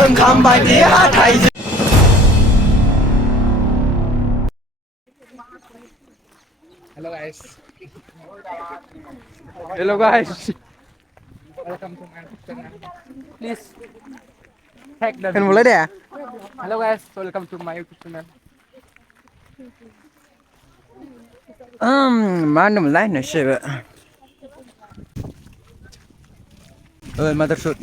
ओंखाम बायदि हाथाइजों Hello guys. Hello guys. Welcome to my YouTube channel. Please tag the video. Hello guys. Welcome to my YouTube channel. मा होनोमोनलाय होननायसो जाहैबाय मादारसुट